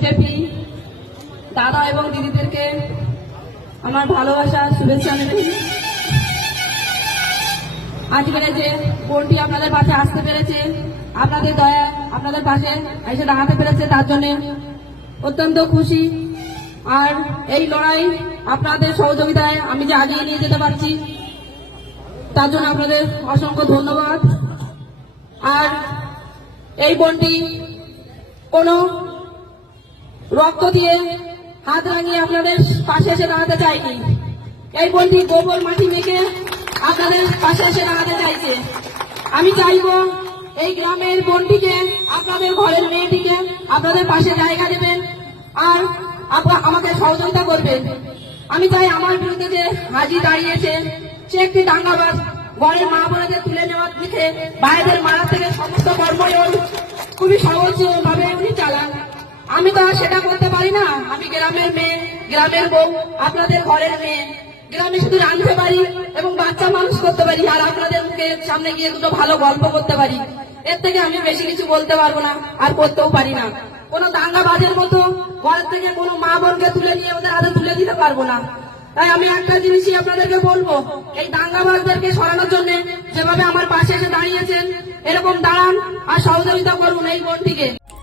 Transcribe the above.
BJP দাদা এবং দিদিদেরকে আমার ভালোবাসা, শুভেচ্ছা নেবেন আজকের যে বোনটি আপনাদের পাশে আসতে পেরেছে, আপনাদের দয়া আপনাদের পাশে এসে দাঁড়াতে পেরেছে, তার জন্য অত্যন্ত খুশি। আর এই লড়াই আপনাদের সহযোগিতায় আমি যে আগিয়ে নিয়ে যেতে পারছি, তার জন্য আপনাদের অসংখ্য ধন্যবাদ। আর এই বোনটি কোনো রক্ত দিয়ে হাত রাঙিয়ে আপনাদের পাশে এসে দাঁড়াতে চাইনি। এই বোনটি গোবর মাটি মেখে আপনাদের পাশে এসে দাঁড়াতে চাইছে। আমি চাইব এই গ্রামের বোনটিকে আপনাদের ঘরের মেয়েটিকে আপনাদের পাশে জায়গা দেবেন আর আমাকে সহযোগিতা করবেন। আমি চাই আমার বিরুদ্ধে যে হাজি দাঁড়িয়েছে, সে একটি দাঙ্গাবাজ ঘরের মা বোনেদের তুলে নেওয়ার দিকে বাইরের মারা থেকে সমস্ত কর্মই ওর খুবই সহজ ভাবে উনি চালান। আমি তো সেটা করতে পারি না। আমি গ্রামের মেয়ে, গ্রামের বউ, আপনাদের ঘরের মেয়ে। গ্রামে শুধু রাঁধতে পারি এবং বাচ্চা মানুষ করতে পারি আর আপনাদের মুখে সামনে গিয়ে দুটো ভালো গল্প করতে পারি। এর থেকে আমি বেশি কিছু বলতে পারব না আর করতেও পারি না। কোনো দাঙ্গাবাজের মতো ঘরের থেকে কোনো মা বোনকে তুলে নিয়ে ওদের হাতে তুলে দিতে পারব না। তাই আমি একটা জিনিসই আপনাদেরকে বলব, এই দাঙ্গাবাজদেরকে সরানোর জন্য যেভাবে আমার পাশে এসে দাঁড়িয়েছেন, এরকম দাঁড়ান আর সহযোগিতা করুন এই বোনটিকে।